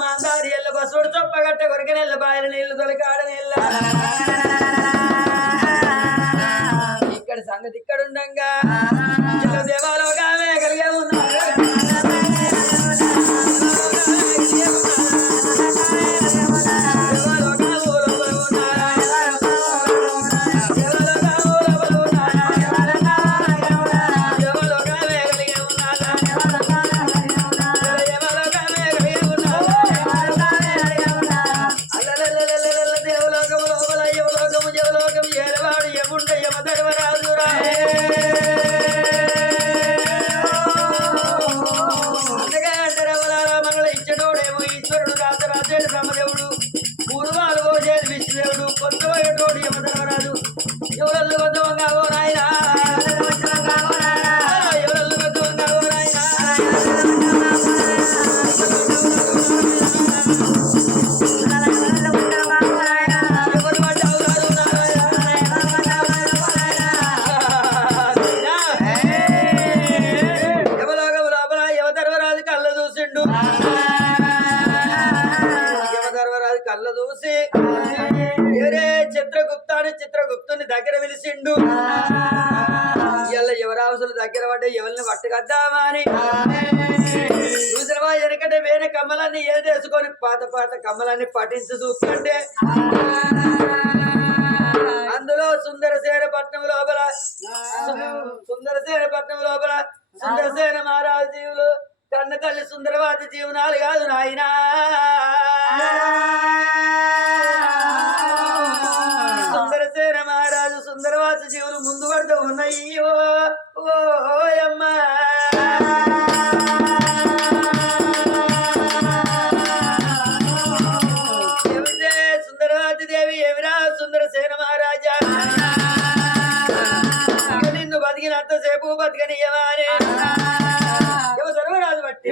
మాందారి ఎల్ల బసుడు చొప్పగట్ట కొరికి నెల్ల బాయల నీళ్లు తొలికాడ నెల్ల ఇక్కడ సంగతి ఇక్కడ ఉండంగా దేవాలోకామే కలిగే ఉన్నారు బ్రహ్మదేవుడు పూర్వాలు పోసేది విష్ణుదేవుడు కొత్త రోడ్డు యమధర్మరాజు ఎవరల్లు కొత్తవంగా ఓ నాయన ఎవరల్లు కొత్తవంగా ఓ నాయన ఎవరు పడ్డావు కాదు యమలోకము లోపల యమధర్మరాజు కళ్ళ చూసిండు కళ్ళ చూసి ఏరే చిత్రగుప్తుని దగ్గర పిలిచిండు ఇలా ఎవరావసులు దగ్గర పడ్డా ఎవరిని పట్టుకద్దామా అని చూసినవా వెనకటే వేరే కమ్మలన్నీ ఏదేసుకొని పాత కమ్మలన్నీ పఠించి చూస్తుంటే అందులో సుందరసేన పట్నం లోపల సుందరసేన మహారాజు జీవులు కన్న తల్లి సుందరవాది జీవనాలు కాదు నాయనా సుందరసేన మహారాజు సుందరవాస జీవులు ముందు పడుతూ ఉన్నాయి ఓయమ్మా ఏమిటే సుందరవాది దేవి ఏమిరా సుందరసేన మహారాజా నిన్ను బతికినంతసేపు బతికనియమానే ధర్మరాజు బట్టి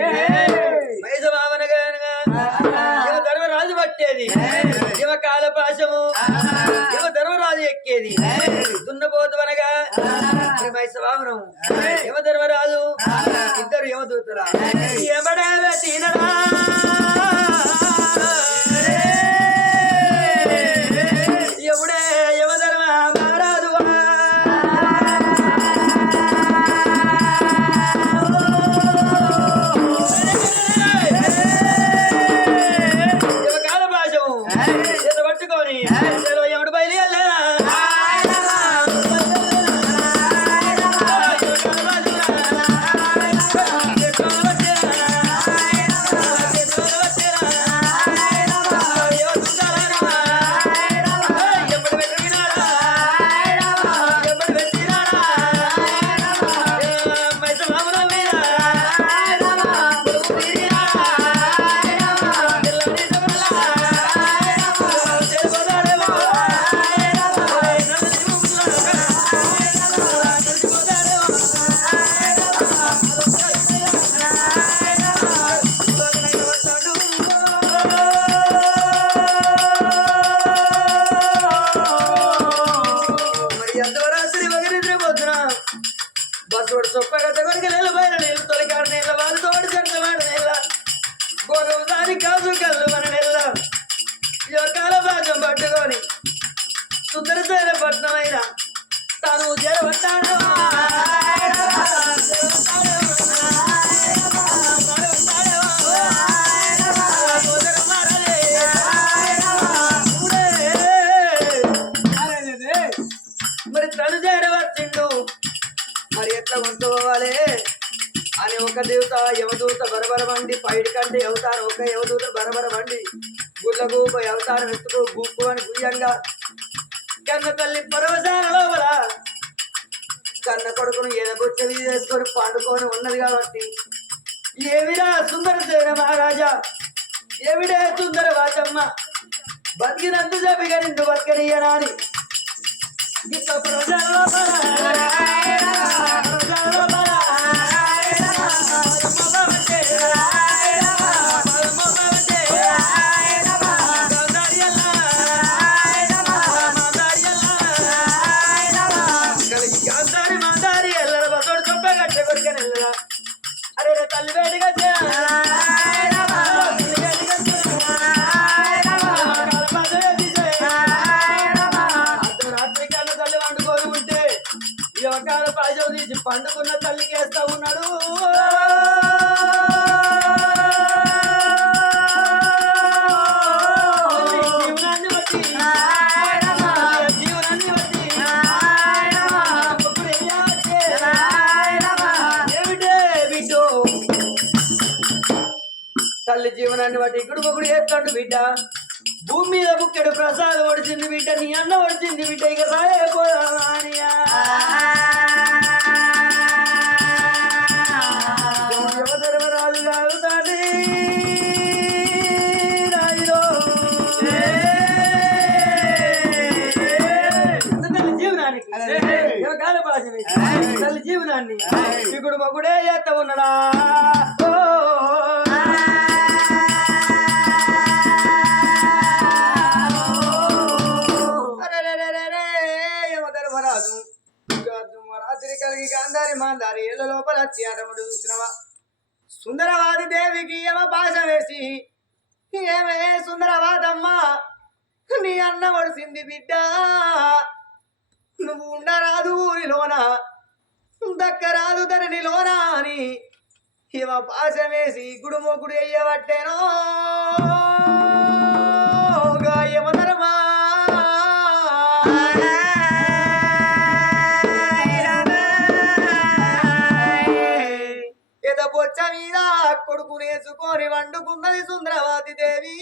ధర్మరాజు పట్టేది ఇవ కాలపాశము ఇవ ధర్మరాజు ఎక్కేది దున్నపోతు అనగా మైసవామనం యమ ధర్మరాజు ఇద్దరు యమదూతరా యమడా తీనడా యముడే యమధర్మ మహారాజు పట్టుకొని యముడు బయలుదేరా బస్సుడు చొప్పగట్ట కొరికి నెల బయట నీళ్ళు తొలికాడు నెల వాళ్ళు తోడు చెట్లవాడు నెల గోగము దాని కాదు కళ్ళు మన నెల యోకాల భాగం పట్టుకొని సుందరసేన పట్నం అయినా తాను జరవట్టాడు మరి తను చేరవచ్చిండు మరి ఎట్లా వంటుకోవాలి అని ఒక దేవత యవదూత బరబరమండి పైడి కంటే అవతారం ఒక యవదూత బరబరమండి గుళ్ళకు అవతారం ఎత్తుకు గుప్పు అని గుయ్యంగా కన్న తల్లి పరవశాల లోపల కన్న కొడుకును ఎదగొచ్చ చేసుకొని పండుకొని ఉన్నది కాబట్టి ఏమిరా సుందరసేన మహారాజా ఏమిడే సుందర వాచమ్మ బతికినందు చెప్పిగా నిన్ను బతకనియనా అని పరవశాల లోపల అరే తల్లి వేడిగా పండుకున్న తల్లికేస్తా ఉన్నాడు తల్లి జీవనాన్ని బట్టి ఇక్కడ ఒకడు ఏస్తాడు బిడ్డ భూమి మీద బుక్కెడు ప్రసాదం వడిచింది బిడ్డ నీ అన్న వడిచింది బిడ్డ ఇక రాయపోయా ధర్మరాజు గారు తండ్రి తల్లి జీవనానికి కాల భాష తల్లి జీవనాన్ని ఇప్పుడు మగుడే చేస్తా ఉన్నాడా రాత్రి కలిగి గాంధారి మాందారి ఇళ్ళ లోపల వచ్చి అడముడు చూసినవా సుందరవాది దేవికి ఏమ భాష వేసి ఏమే సుందరవాదమ్మా నీ అన్న వడిసింది బిడ్డ నువ్వు ఉండరాదు ఊరిలోన దక్కరాదు ధరణిలోన అని ఏమ భాష వేసి గుడుమొగుడు అయ్యబట్టేనో గాయమధర్మా బొచ్చ మీద కొడుకునేసుకొని వండుకున్నది సుందరవాది దేవి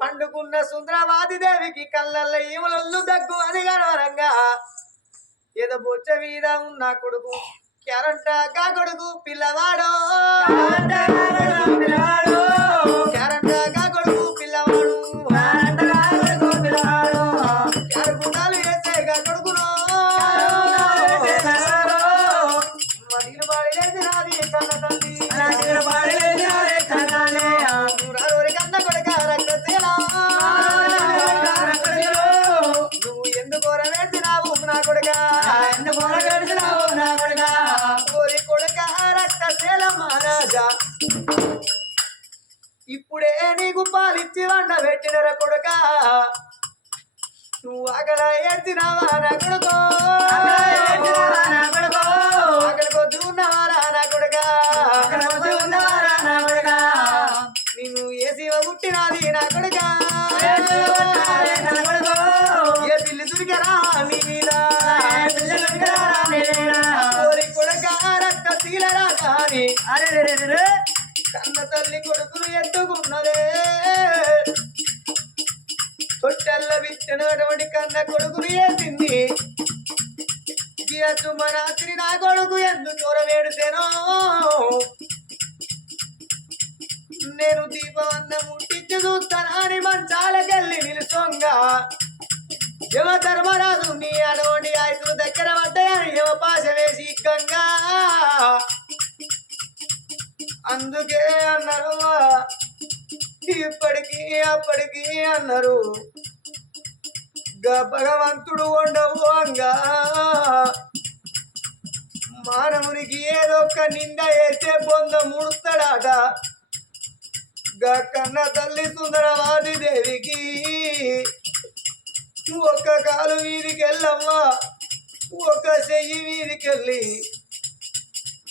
వండుకున్న సుందరవాది దేవికి కళ్ళల్లో ఈములొల్లు దగ్గు అది గర్వరంగా ఏదో బొచ్చ మీద ఉన్న కొడుకు క్యారంటాగా కొడుకు పిల్లవాడు క్యారంటాగా కొడుకు పిల్లవాడు క్యారకుండాలు వేసేగా కొడుకును నువ్వు ఎందుకు వేసినావు నా కొడుకా కోరి కొడుక రక్తశీల మహారాజా ఇప్పుడే నీకు పాలిచ్చి వండ పెట్టినర కొడుక నువ్వు అక్కడ ఎత్తినావా నా కొడుకో అక్కడ కొద్దు ఉన్నవారా నా కొడుక నేను ఏ శివ పుట్టినది నా కొడుక ఏ పిల్లి దురికరా నీ మీద కోరి కొడుక రక్త శీలరా కానీ కన్న తల్లి కొడుకును ఎత్తుకున్నదే తొట్టెల్ల విచ్చినటువంటి కన్న కొడుకును వేసింది రాత్రి నా కొడుకు ఎందుకు దూరమేడుతేనో నేను దీపవన్న ముట్టించి చూస్తానని మంచాలకెళ్ళి నిలుసొంగా యువ ధర్మరాజు నీ అడవండి ఆయుధులు దగ్గర పడ్డాయని యువ పాశ వేసి గంగా అందుకే అన్నారు ఇప్పటికీ అప్పటికీ అన్నారు భగవంతుడు ఉండవు అంగా మానవునికి ఏదో ఒక నింద వేసే బొంద ముడుస్తాడట కన్న తల్లి సుందరవాది దేవికి ఒక్క కాలు వీధికెళ్ళమ్మా ఒక చెయ్యి వీధికెళ్ళి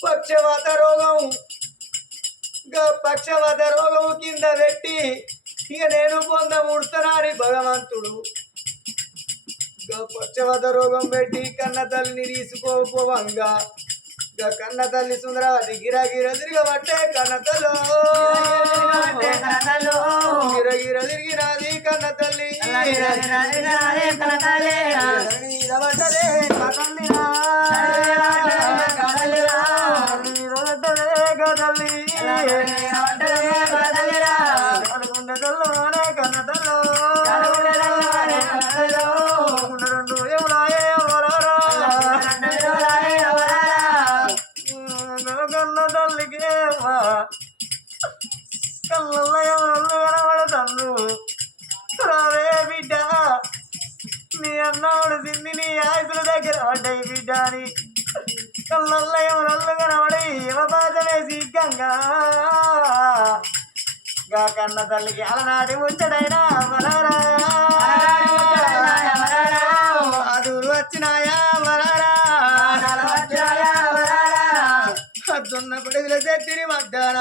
పక్షవాత రోగం కింద పెట్టి ఇక నేను పొంద ముడుతున్నాని భగవంతుడు పక్షవాత రోగం పెట్టి కన్న తల్లిని తీసుకోపోవంగా కన్న తల్లి సుందరవతి గిరగిర తిరగబట్టే కన్న తల్లి గిరగిర తిరిగినది కన్న తల్లి రావే బిడ్డ నీ అన్నవాడు సింది నీ ఆయుధుల దగ్గర పడ్డాయి బిడ్డ అని కళ్ళల్లో ఎవరల్లు కనబడి యువపాత వేసి గంగా కన్న తల్లికి అలనాటి ముచ్చడైనా అదురు వచ్చినాయా వరారా చేతుల శక్తిని మధ్యాహ్న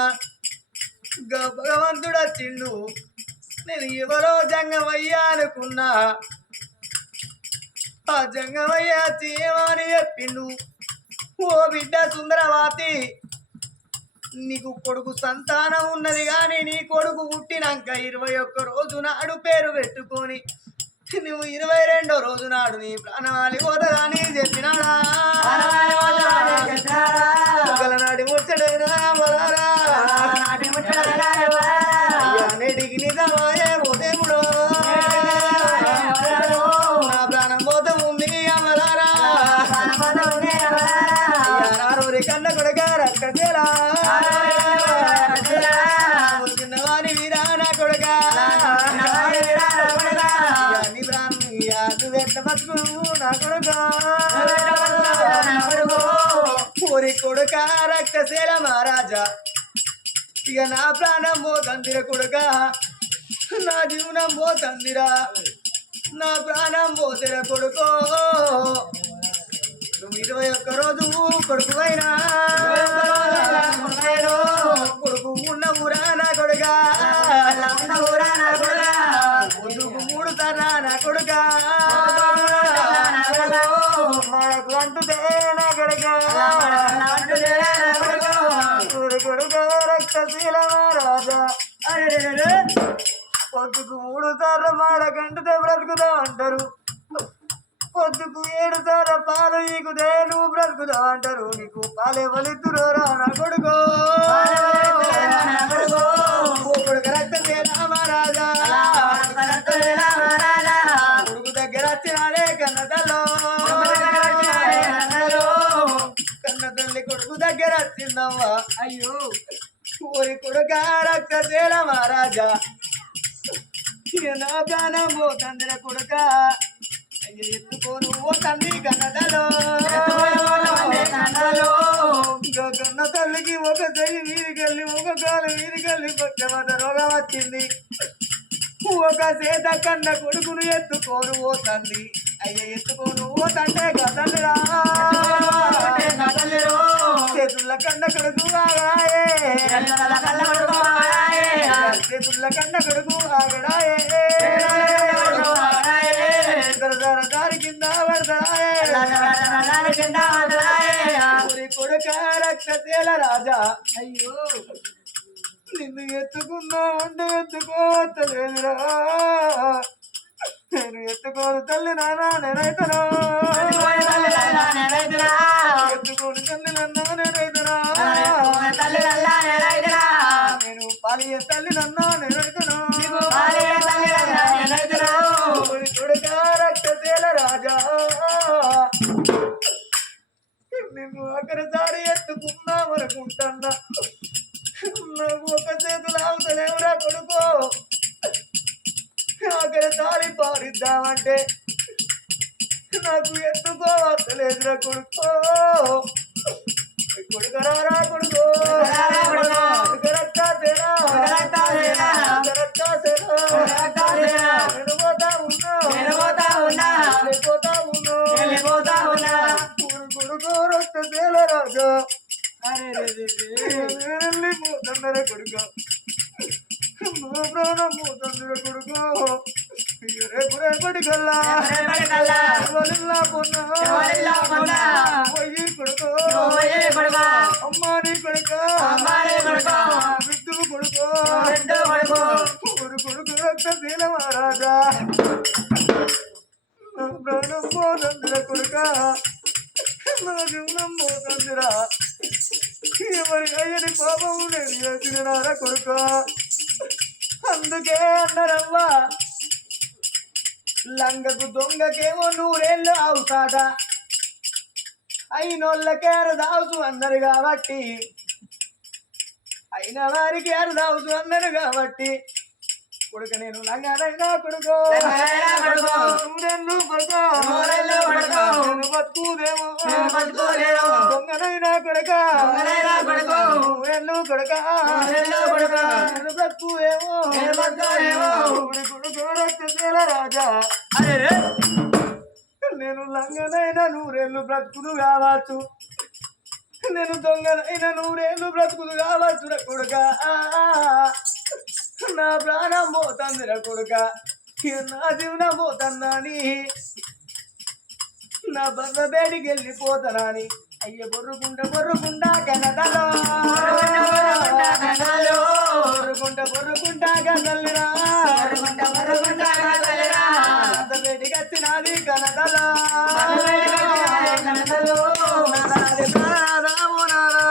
భగవంతుడు వచ్చిండు నేను ఎవరో జంగమయ్యా అనుకున్నా ఆ జంగమయ్య వచ్చి ఏమని చెప్పిండు ఓ బిడ్డ సుందరవాతి నీకు కొడుకు సంతానం ఉన్నది గాని నీ కొడుకు పుట్టినాక 21 రోజు నాడు పేరు పెట్టుకొని నువ్వు 22వ రోజు నాడు నీ ప్రాణాలి పోతదా అని చెప్పినాడా నాటి ముచ్చడైనా నేటికి నిజమాయే దేవుడు నా ప్రాణం పోత ఉంది అమలారా కన్న కొడక రక్కలా చిన్నవారి వీరా నా కొడక నీ ప్రాణం ఎట్ల బతుకు నా కొడుక ఊరి కొడుక రక్తశీల మహారాజా ఇక నా ప్రాణం పోతందిర కొడుక నా జీవనం పోతందిరా నా ప్రాణం పోతెర కొడుకో నువ్వు 21 రోజు కొడుకు అయినా కొడుకు ఉన్న ఊరా నా కొడుక కొడుకు 3 తరా నా కొడుక మనకు అంటుదే నా కొడుక కొడుక రక్తశీల రాజా పొద్దుకు 3 సార్లు మాడకంటుతే బ్రతుకుతా అంటారు పొద్దుకు 7 సార్లు పాలు ఈకుదే నువ్వు బ్రతుకుతా అంటారు నీకు పాలే వలిద్దురో రా నా కొడుకో కొడుకు రక్తశీల మహారాజా కొడుకు దగ్గర వచ్చినాడే కన్నతల్లో కన్న తల్లి కొడుకు దగ్గర వచ్చిందమ్మా అయ్యో ఊరి కొడుక రక్తశీల మహారాజా నా ప్రాణం పోతందిర కొడుక అయ్యో ఎత్తుకోను ఓ తండ్రి కన్నదలో కన్న తల్లికి ఒక చెయ్యి వీధికెళ్ళి ఒక కాలు వీధికెళ్ళి పచ్చమత రోగం వచ్చింది ఒక చేత కన్న కొడుకును ఎత్తుకోను ఓ తండ్రి అయ్యో ఎత్తుకోను ఓ తండ్రి కదలిరా చేతుల కన్న కొడుకు ఆగడాయే చేతుల కన్న కొడుకు ఆగడాయే దారి కింద పడతాయే కొడుక రక్తశీల రాజా అయ్యో నిన్ను ఎత్తుకున్నా అంటే ఎత్తుకోవట్లేదురా నేను ఎత్తుకోను తల్లి నానా నేనైతనా ఎత్తుకోను తల్లి నన్నా నేనైతనా నేను పాలియ తల్లి నన్నా నేనైతనా కొడుక రక్తశీల రాజా నిన్ను ఒకరిసారి ఎత్తుకుందామనుకుంటున్నా నాకు ఒక చేతులు ఆవుతలేవురా కొడుకో ఒకరిసారి పారిద్దామంటే నాకు ఎత్తుకోవట్లేదురా కొడుకో కొడుకరారా కొడుకో కొడుకో రక్తశీల రాజా పోతందర కొడుకో ప్రాణం పోతందర కొడుకో రేపు రేపటి కల్లా పోయి కొడుకో అమ్మాని కొడుక విద్దుకు కొడుకో కొడుకు రక్తశీల మహారాజా ప్రాణం పోతందర కొడుక నా జీవనం పోతందిరా ఎవరి అయ్యని పాపం నేను చేసినారా కొడుక అందుకే అన్నారవ్వా లంగకు దొంగకేమో 100 ఏళ్ళు అవుతాట అయినోళ్ళకే అరదావుసు అన్నారు కాబట్టి అయిన వారికి అరదావుసు అన్నారు కాబట్టి కొడుక నేను లంగానైనా కొడుకో బతుకుదేమో దొంగనైనా కొడుక ఎల్లు కొడుక బతుకుదేమో కొడుకు రక్తశీల రాజా నేను లంగనైనా 100 ఏళ్ళు బ్రతుకుదు కావచ్చు నేను దొంగనైనా నూరేళ్ళు బ్రతుకులు కావచ్చుర కొడుక నా ప్రాణం పోతందిర కొడుక నా జీవనం పోతున్నాని నా భర్త బేడికి వెళ్ళిపోతానని అయ్య బొర్రుకుంటా కన్నదలో బొర్రుకుంటా కదలిరా బేడికి వచ్చినది కన్నదలో ప్రాణనాథ ఓనారో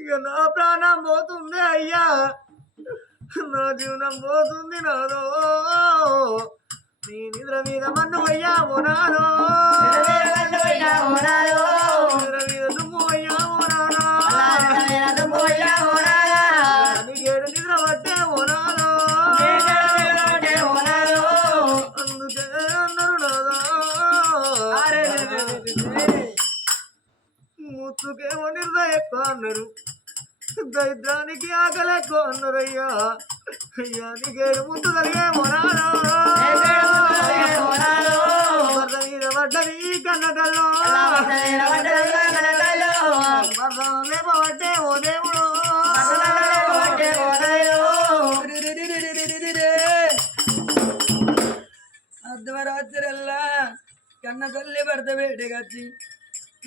ఇక నా ప్రాణం పోతుంది అయ్యా నా జీవనం పోతుంది నాదో నీ నిద్ర మీద మన్ను అయ్యా ఓనాలో నిద్ర మీద దుమ్ము అయ్యా ఓనాలో నీకేడు నిద్ర పట్టే ఓనాలో అందుకే అన్నారు నాదా ముచ్చుకేమో నిర్ద ఎక్కువ అన్నారు దరిద్రానికి ఆకలి ఎక్కువ అన్నారు అయ్యా అయ్యా నీకేడు ముద్దు కలిగే మొరాలో మీద పడ్డది కన్నదల్లో లేపబట్టే ఓ దేవుడు అర్ధరాత్రిల్లా కన్న తల్లి భర్త వేడిగచ్చి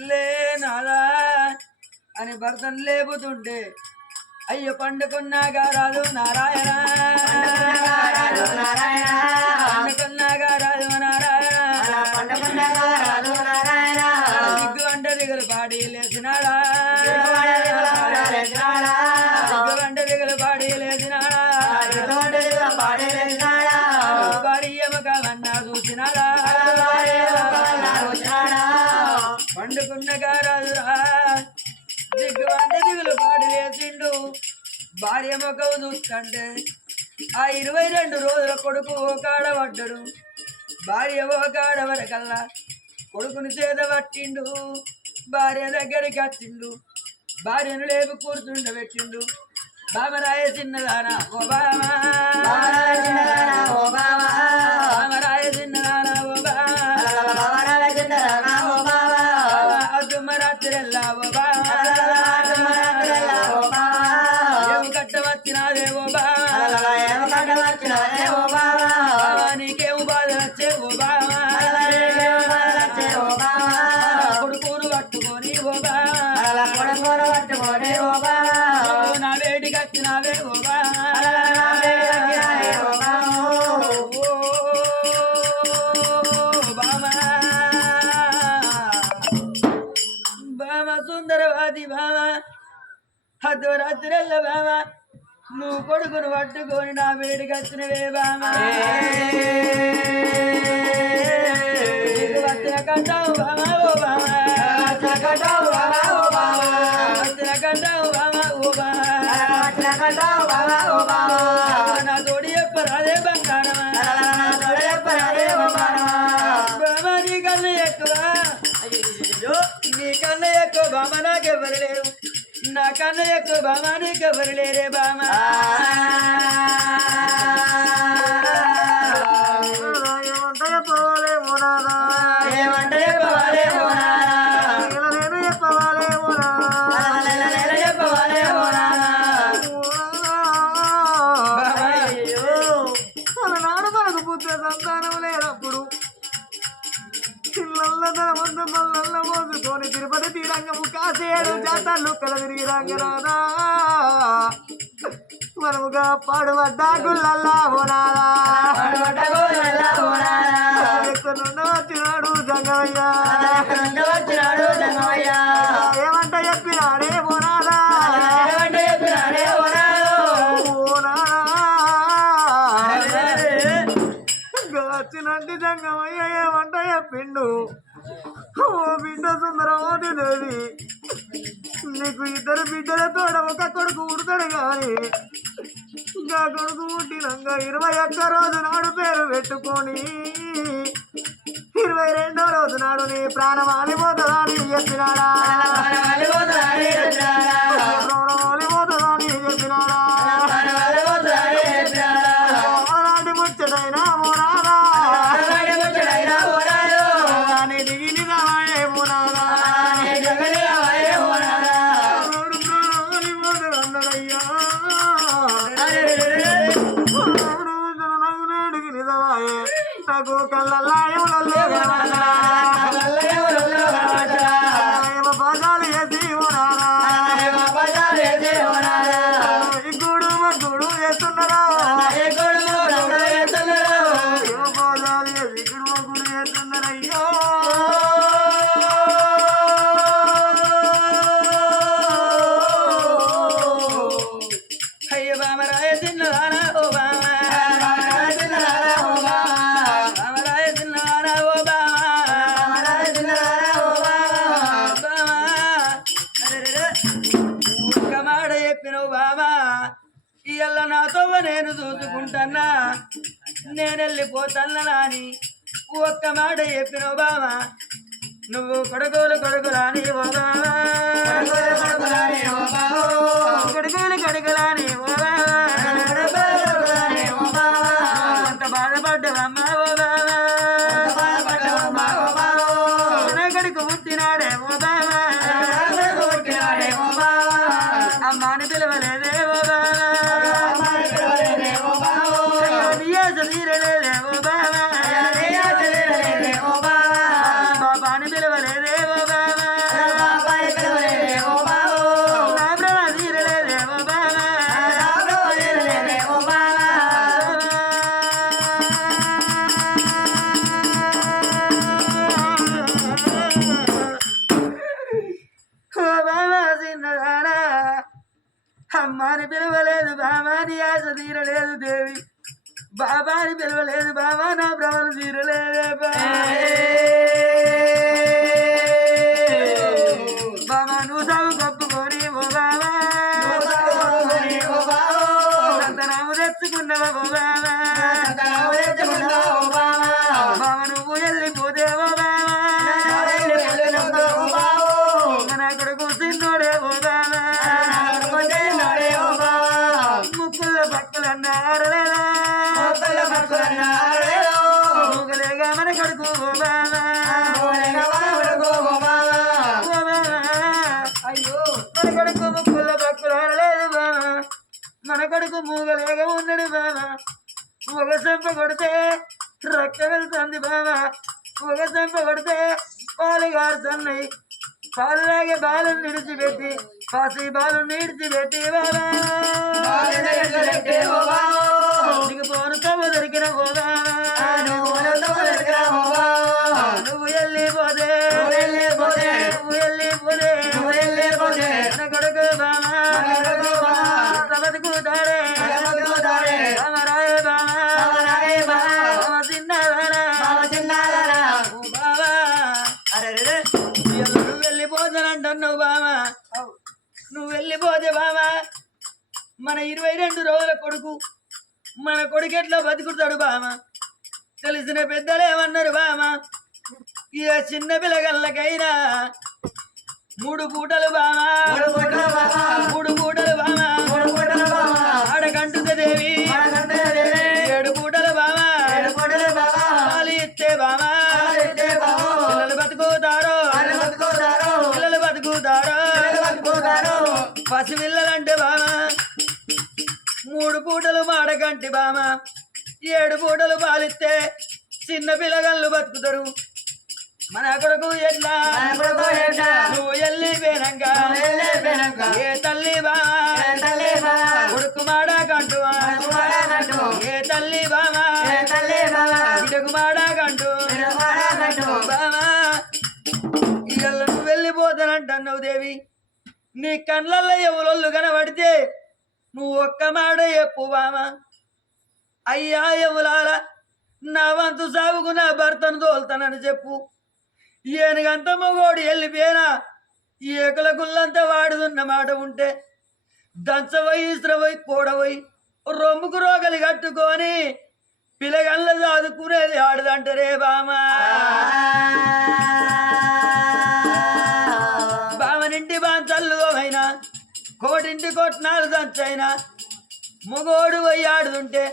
లే నాదా అని భర్తను లేపుతుంటే అయ్యో పండుకున్నాగా రాదు నారాయణ పండుకున్నాగా రాదు నారాయణ దిగ్గు అంటే దిగులు పాడి లేచినాడా దిగ్గు అంటే దిగులు పాడి లేచినాడా పాడి ఎమకన్నా చూసినాడా పండుకున్నగా రాదురా దిగ్గు అంటే దిగులు పాడి లేచిండు భార్య మొక్కవు చూస్తుంటే ఆ 22 రోజుల కొడుకు ఓకాడ పడ్డాడు భార్య ఓకాడ వరకల్లా కొడుకుని చేత పట్టిండు భార్య దగ్గరికి వచ్చిండు భార్యను లేపు కూర్చుండబెట్టిండు బామరాయ చిన్నదానా ఓ బామా బామరాయ చిన్నదానా ఓ బామా అద్దుమరాత్రిల్లా ఓ బామా కట్టవచ్చినాదే ఓ బామా నీకేమో బాధ వచ్చే ఓ బామా కొడుకును పట్టుకొని ఓ బామా నా వేడికి వచ్చినావే ఓ బామా బామా సుందరవాది బామా అర్ధరాత్రిల్ల బామా నువ్వు కొడుకును పట్టుకొని నా వేడికి వచ్చినవే బామా వచ్చిన కంటావు బామా ఓ బామా వచ్చిన కంటావు బామా ఓ బామా నా తోడి చెప్పరాదే బంగారమా బామా నీ కన్నా ఎక్కువ నీ కన్నా ఎక్కువ బామా నాకెవ్వరు లేరు నా కన్నా ఎక్కువ బామా నీకెవ్వరు లేరే బామా సంతానం లేనప్పుడు మల్ల మోసుకొని తిరుపతి తీరంగము కాసేడు జాతర్లు కల తిరిగి రంగరాదా మనముగా పాడుబడ్డ గుళ్ళల్లా హోనారా వచ్చినాడు జంగమయ్య ఏమంట చెప్పినాడే హోనారా వచ్చినట్టు జంగమయ్య ఏమంట చెప్పిండు ఓ బిడ్డ సుందరమోది దేవి నీకు ఇద్దరు బిడ్డలతో ఒక కొడుకు పుడతాడు గాని ఇంకా కొడుకు పుట్టినాక 21 రోజు నాడు పేరు పెట్టుకొని 22వ రోజు నాడు నీ ప్రాణం ఆలిపోతుందా అని చెప్పినాడా చెప్పినాడా అలాంటి ముచ్చటైనా మోనారా దిగి మోనారా నాకు కళ్ళల్లాయములలో బాజాలు వేసి గుడు గుడు చేస్తున్నారా బాజాలు వేసి గుడు గుడు చేస్తున్నారయ్యో అయ్య బామరాయ తిన్నదానా ఓ బామ ఇయ్యల్ల నాతో నేను చూసుకుంటానా నేను వెళ్ళిపోతానా అని ఒక్క మాట చెప్పినవు బామ నువ్వు కొడుకులాని ఓ బామ కొడుకులాని ఓ బామ అంత బాధపడ్డవమ్మా ఓ బామ కొడుకు పుట్టినాడే ఓ బామ అమ్మాని పిలవలేదే ఓ బాబాని పిలవలేదే ఓ నా బ్రహ్మ తీరలేదే ఓ బాబా చిన్నదానా అమ్మాని పిలవలేదు బాబాని ఆశ తీరలేదు దేవి బాబాని పిలవలేదు బాబా నా భ్రమను తీరలేదే బాబా నువ్వు సాగు కప్పుకొని ఓ బాబా సంతనాము తెచ్చుకున్నావా ఓ బాబా బాబా నువ్వు వెళ్ళిపోతే ఓ బాబా నా కొడుకు చిన్నోడే ఓ బాబా ముక్కుల పక్కలన్నారలేదా మూగలేగా మన కొడుకు ఓ బాబా అయ్యో మన కొడుకు ముక్కుల పక్కలేదు బాబా మన కొడుకు మూగలేగా ఉన్నాడు బాబా ఒక చెంప కొడితే రక్తం వెళ్తుంది బాబా ఒక చెంప కొడితే పాలు గారుతున్నాయి పాలు లాగే బాలను నిడిచిపెట్టి పాసి బాలను నిడిచిపెట్టి బాబా నీకు పోను తవ్వ దొరికిన పోదా నువ్వు వెళ్ళిపోతే నా కొడుకు బామా బతుకుతాడే బామరాయ బామ చిన్నదానా బాబా అరే నువ్వు వెళ్ళిపోతానంటున్నావు బామా నువ్వు వెళ్ళిపోతే బామా మన 22 రోజుల కొడుకు మన కొడుకు ఎట్లా బతుకుతాడు బామ తెలిసిన పెద్దలు ఏమన్నారు బామ ఇక చిన్న పిల్లగల్లకైనా 3 పూటలు బామ 3 పూటలు బామ ఆడకంటుంది దేవి 7 పూటలు బామ పాలు ఇస్తే బామ పిల్లలు బతుకుతారో పిల్లలు బతుకుతారో పసిపిల్లలంటే బామ 3 పూటలు మాడకంటి బామ 7 పూటలు పాలిస్తే చిన్న పిల్లగాళ్ళు బతుకుతారు మన కొడుకు ఎట్లా నువ్వు వెళ్ళిపోయినాక ఏ తల్లి బామ కొడుకు మాడ భూదేవి నీ కళ్ళల్లో ఎవరొల్లు కనబడితే నువ్వు ఒక్క మాట చెప్పు బామ అయ్యా ఎవలారా నా వంతు సాగుకు నా భర్తను తోలుతానని చెప్పు ఏనుగంత మొగోడు వెళ్ళిపోయినా ఏకల గుళ్ళంతా వాడుతున్న మాట ఉంటే దంచవయి ఇస్రవై కూడవై రొమ్ముకు రోగలి కట్టుకొని పిల్లగళ్ళ చదువుకునేది ఆడదంటారే బామా బామనింటి బాంచల్లుగోమైనా కోటింటి కొట్టినాలు దంచైనా మొగోడు పోయి ఆడుతుంటే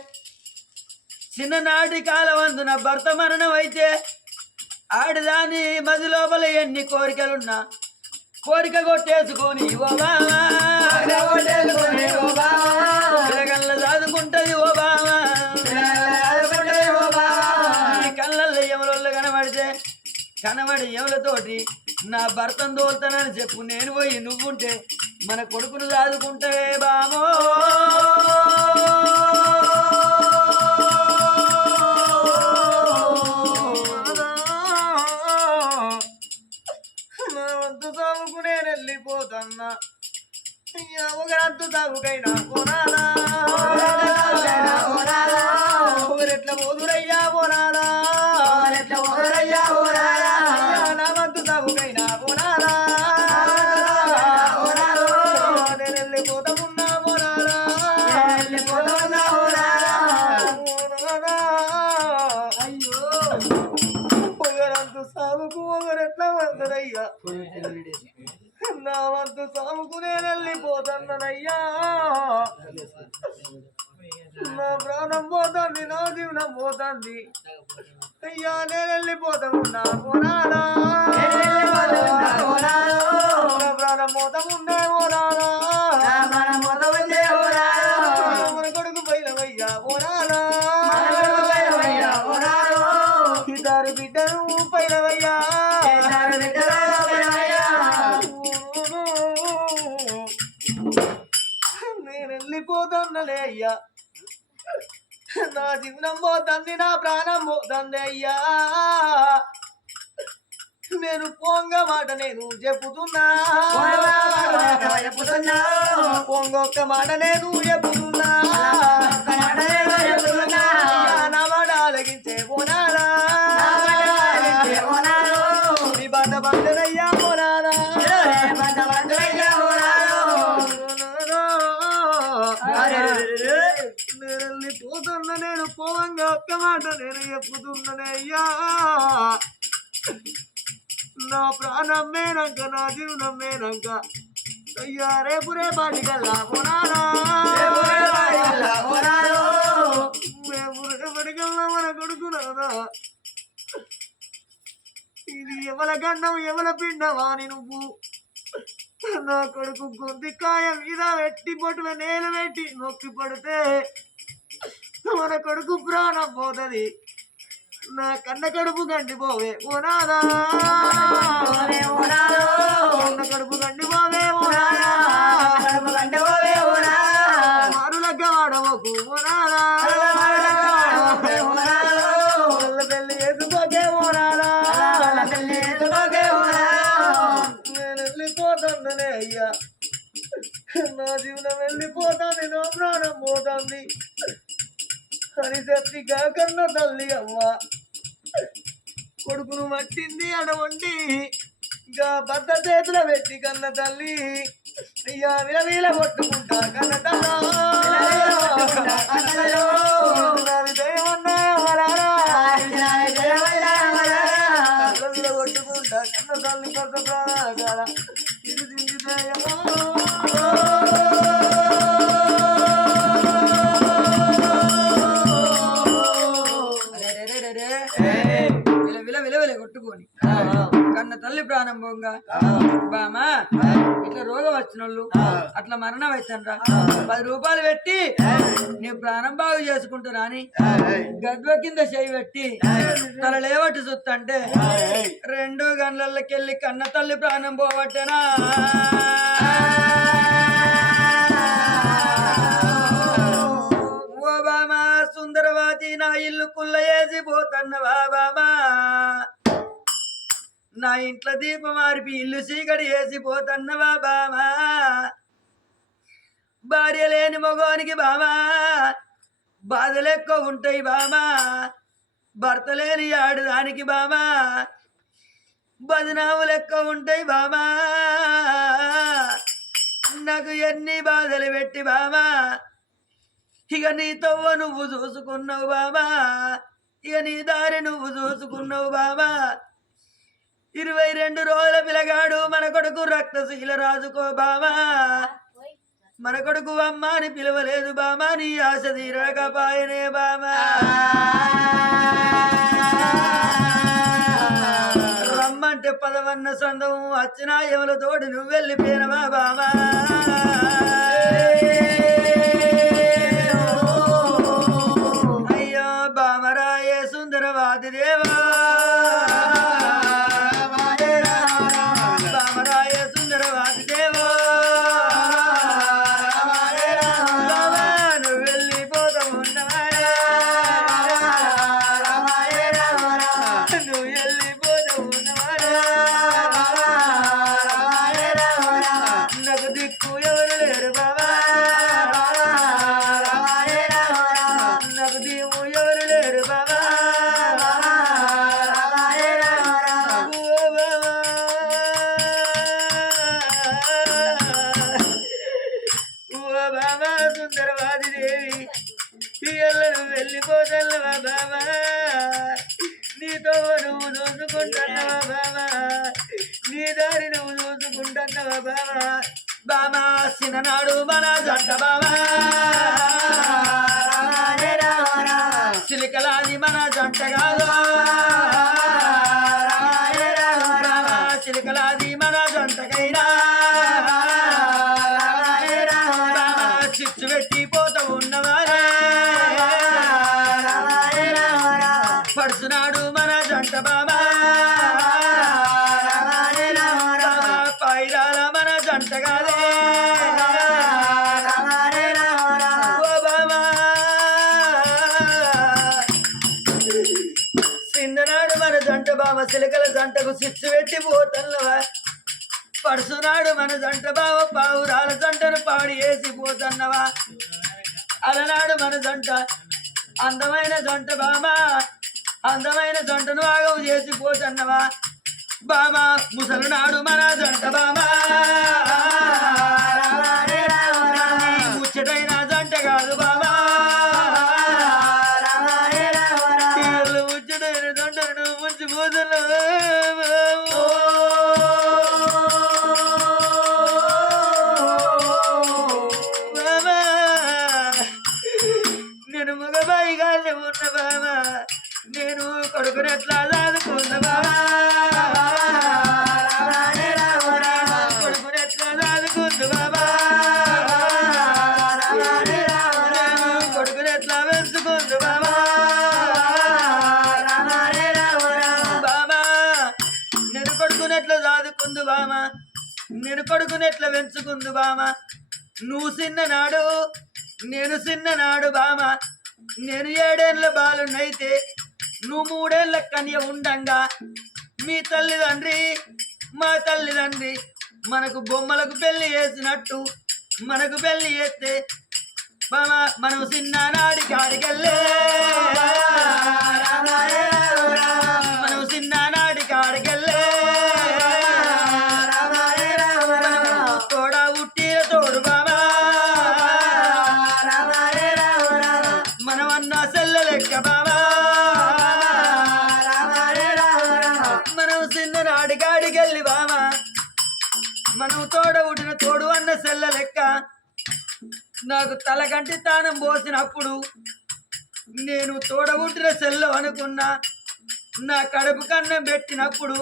చిన్ననాటి కాలవందున భర్త మరణం అయితే ఆడదాని మది లోపల ఎన్ని కోరికలున్నా కోరిక కొట్టేసుకొని ఓ బామా పిల్లగళ్ళ చదువుకుంటది ఓ బామా కళ్ళల్లో ఎవరోళ్ళు కనబడితే కనబడి ఎవరితోటి నా భర్తను తోలుతానని చెప్పు నేను పోయి నువ్వుంటే మన కొడుకును చదువుకుంటే బామో నా వంతు సాగుకునే వెళ్ళిపోతున్నా ఒకరంతు సాగుకైనా పోనాలా ఒకరెట్ల పోదురయ్యా పోనాలా నా వంతు సాగుకైనా పోనాలా నేను వెళ్ళిపోతామున్నా పోనాలా అయ్యో ఒకరంతు సాగుకు ఒకరెట్ల వద్దరయ్యా నా వంతు సాగుకు నేను వెళ్ళిపోతానయ్యా నా ప్రాణం పోతుంది నా జీవనం పోతుంది అయ్యా నేను వెళ్ళిపోతాను నా పోనాలా నా ప్రాణం పోతాముండే పోనాలా మన కొడుకు పైలవయ్యా పోనాలా ఇద్దరు బిడ్డను పైలవయ్యా నేను వెళ్ళిపోతానులే అయ్యా నా జీవనం పోతుంది నా ప్రాణం పోతుంది అయ్యా నేను పొంగ మాట నేను చెప్పుతున్నా పొంగొక్క మాట నేను చెప్పుతున్నా నా మాట ఆలగించే పోనాలా నీ బండ బండనయ్యా పోనాలా నేను వెళ్ళిపోతున్నా నేను పోవంగా ఒక్క మాట నేను చెప్పుతున్నానే అయ్యా నా ప్రాణం మేనంక నా జీవనం మేనంక అయ్యా రేపు రేపాటికల్లా పోనాలా రేపు రేపటికల్లా మన కొడుకున్నానా ఇది ఎవల గండం ఎవల పిండవాని నువ్వు నా కొడుకు గొంతికాయ మీద వెట్టి పొట్టుల నేల పెట్టి నొక్కి పడితే మన కొడుకు ప్రాణం పోతుంది నా కన్న కడుపు గండిపోవే ఓనాదా కన్న కడుపు గండిపోవే ఓనాదా మారులగ్గ వాడవకు ఓనాదా పెళ్ళి ఎదుకోకే ఓనాదా నేను వెళ్ళిపోతానులే అయ్యా నా జీవనం వెళ్ళిపోతాను నా ప్రాణం పోతుంది అని సత్తిగా కన్న తల్లి అవ్వ కొడుకును మట్టింది అడవండి ఇంకా భర్త చేతుల పెట్టి కన్న తల్లి అయ్యా విలవీల కొట్టుకుంటా కన్న తల్లి కొట్టుకుంటా కన్న తల్లి కొత్త ప్రాణ ఇది దించుతాయమో కొట్టుకొని కన్న తల్లి ప్రాణం పోంగా బామా ఇట్లా రోగం వచ్చిన వాళ్ళు అట్లా మరణం అవుతానరా 10 రూపాయలు పెట్టి నీ ప్రాణం బాగు చేసుకుంటున్నా అని గద్వ కింద చేయి పెట్టి తల లేవట్టు చూస్తంటే 2 గంటలకెళ్ళి కన్న తల్లి ప్రాణం పోవట్టేనా ఓ బామా సుందరవాతి నా ఇల్లు కుల్ల వేసి పోతన్నవా బామా నా నా ఇంట్లో దీపం మారిపి ఇల్లు చీకటి వేసిపోతన్నవా బామా భార్య లేని మగోనికి బామా బాధలు ఎక్కువ ఉంటాయి బామా భర్త లేని ఆడదానికి బామా బదనాములు ఎక్కువ ఉంటాయి బామా నాకు ఎన్ని బాధలు పెట్టి బామా ఇక నీ తవ్వ నువ్వు చూసుకున్నావు బాబా ఇక నీ దారి నువ్వు చూసుకున్నావు బాబా 22 రోజుల పిలగాడు మన కొడుకు రక్తశీల రాజుకో బాబా మన కొడుకు అమ్మ అని పిలవలేదు బామా నీ ఆశ తీరకపాయనే బామా రమ్మంటే పదవన్న సందం వచ్చినా ఎవల తోడు నువ్వు వెళ్ళిపోయినవా బామా సుందరవాది దేవా రామరాయ సుందరవాది దేవా నువ్వు వెళ్ళిపోతా ఉన్నవాడా నువ్వు వెళ్ళిపోతా ఉన్నవాడా నాకు దిక్కు ఎవరు లేరు బాబా నాకు దీవు ఎవరు లేరు బాబా సుందరవాది దేవి పిల్లలను వెళ్ళిపోతావా బాబా నీతో నువ్వు చూసుకుంటున్నావా బాబా నీ దారి నువ్వు చూసుకుంటున్నావా బాబా బామా సిననాడు మన జంట బాబా చిలికలాది మన జంట కాదు చిలికలాది మన జంటకైనా చిచ్చు పెట్టిపోతా ఉన్నవారా పడుచున్నాడు మన జంట బాబా పైరాల మన జంట కాదే ఓ బాబా సిందనాడు మన జంట బాబా సిలకల జంటకు చిచ్చు పెట్టిపోతున్నవా పడుచున్నాడు మన జంట బావ పావురాల జంటను పాడి వేసిపోతున్నవా అలనాడు మన జంట అందమైన జంట బామా అందమైన జంటను ఆగవు చేసిపోతున్నవా బామా ముసలినాడు మన జంట బామా ముచ్చటైన జంట కాదు బాబా ముచ్చటైన జంటను ముంచిపోతున్నావా నేను మగబాయిగానే ఉన్న బాబా నేను కొడుకునెట్లా దాదుకున్న బాబా కొడుకునెట్లా దాదుకుంది బాబా కొడుకునెట్లా పెంచుకుంది బాబా బాబా నేను కొడుకునెట్లా దాదుకుంది బామా నేను కొడుకునెట్లా పెంచుకుంది బామా నువ్వు చిన్ననాడు నేను చిన్ననాడు బామా నేను 7 ఏళ్ళ బాలునైతే నువ్వు 3 ఏళ్ళ కన్య ఉండంగా మీ తల్లిదండ్రి మా తల్లిదండ్రి మనకు బొమ్మలకు పెళ్లి చేసినట్టు మనకు పెళ్లి చేస్తే బామా మనం చిన్ననాడి కాడికెళ్ళే మనం చిన్ననాడి కాడికెళ్ళే తోడా ఉట్టిన తోడు బామా మనమన్న సెల్లలెక్క బామా మనం చిన్ననాడి కాడికెళ్ళి బామా మనం తోడ ఉట్టిన తోడు అన్న సెల్ల లెక్క నాకు తలకంటి తానం పోసినప్పుడు నేను తోడ ఉట్టిన సెల్లు అనుకున్నా నా కడుపు కన్నం పెట్టినప్పుడు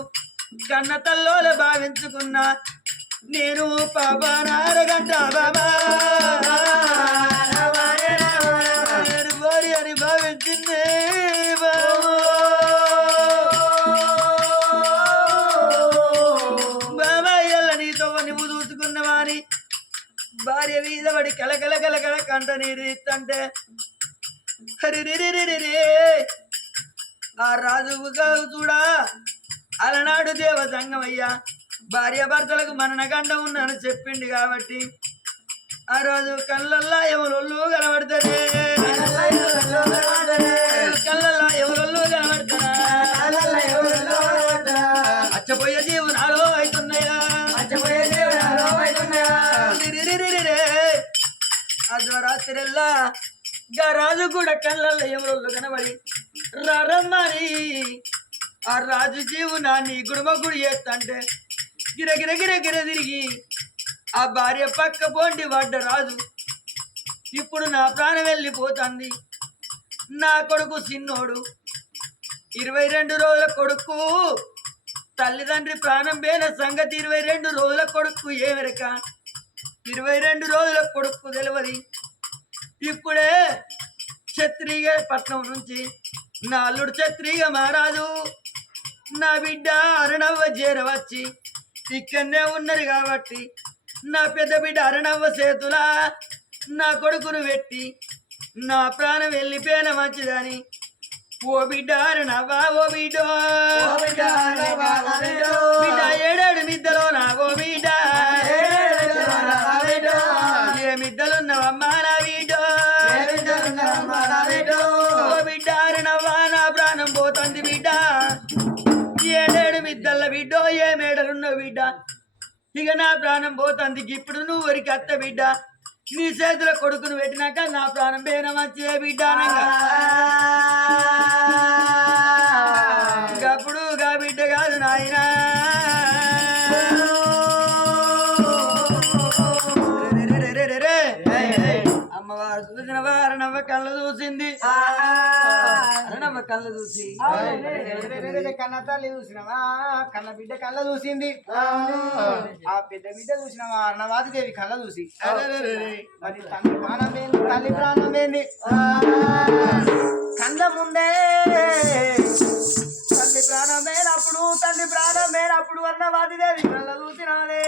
కన్న తల్లోల భావించుకున్నా నేను పాపనారగంట బాబా నేను భార్య అని భావించింది బాబా ఇళ్ళ నీతో నువ్వు చూసుకున్నవాని భార్య మీద పడి కలకల కలకల కంట నీరు ఇస్తంటే హరి ఆ రాజువు కాదు చూడా అలనాడు దేవ సంగమయ్యా భార్య భర్తలకు మరణగండం ఉందని చెప్పిండు కాబట్టి ఆ రోజు కళ్ళల్లా ఎవరొల్లు కనబడతారే కళ్ళల్లా ఎవరొల్లు కనబడతారా అచ్చపోయే జీవనాలో అవుతున్నాయా అర్ధరాత్రిల్లా రాజు కూడా కళ్ళల్లో ఎవరొల్లు కనబడి రమ్మని ఆ రాజు జీవనాన్ని గుడి చేస్తంటే గిరగిర గిరగిర తిరిగి ఆ భార్య పక్క పోండి పడ్డ రాజు ఇప్పుడు నా ప్రాణం వెళ్ళిపోతుంది నా కొడుకు చిన్నోడు 22 రోజుల కొడుకు తల్లిదండ్రి ప్రాణం పోయిన సంగతి 22 రోజుల కొడుకు ఏమెరక 22 రోజుల కొడుకు తెలియదు ఇప్పుడే క్షత్రియ పట్నం నుంచి నా అల్లుడు క్షత్రియ మహారాజు నా బిడ్డ అరణవ్వ చేరవచ్చి ఇక్కడనే ఉన్నది కాబట్టి నా పెద్ద బిడ్డ అరణవ్వ చేతులా నా కొడుకును పెట్టి నా ప్రాణం వెళ్ళిపోయిన మంచిదని ఓ బిడ్డ అరణవ్వ ఓ బిడ్డ బిడ్డ ఏడాడు మిద్దలో నా ఓ బిడ్డ ఏ మిద్దలున్నవమ్మా నా బిడ్డ ఓ బిడ్డ అరణవ్వ నా ప్రాణం పోతుంది బిడ్డ ఏడేడు మిద్దల్ల బిడ్డో ఏ మేడలున్న బిడ్డ ఇక నా ప్రాణం పోతుంది ఇప్పుడు నువ్వు వరికి అత్త బిడ్డ నీ చేతుల కొడుకును పెట్టినాక నా ప్రాణం పేన మంచి బిడ్డ అప్పుడు గా బిడ్డ కాదు నాయనా అమ్మవారు చూసిన వారనవ్వ కళ్ళు చూసింది అరణవ్వ కళ్ళు చూసి కన్న తల్లి చూసినవా కన్న బిడ్డ కళ్ళ చూసింది ఆ పెద్ద బిడ్డ చూసినవా అన్నవాది దేవి కళ్ళ చూసి మరి తండ్రి ప్రాణం ఏంది తల్లి ప్రాణం ఏంది కళ్ళ ముందే తల్లి ప్రాణం లేనప్పుడు అన్నవాది దేవి కళ్ళ చూసినవే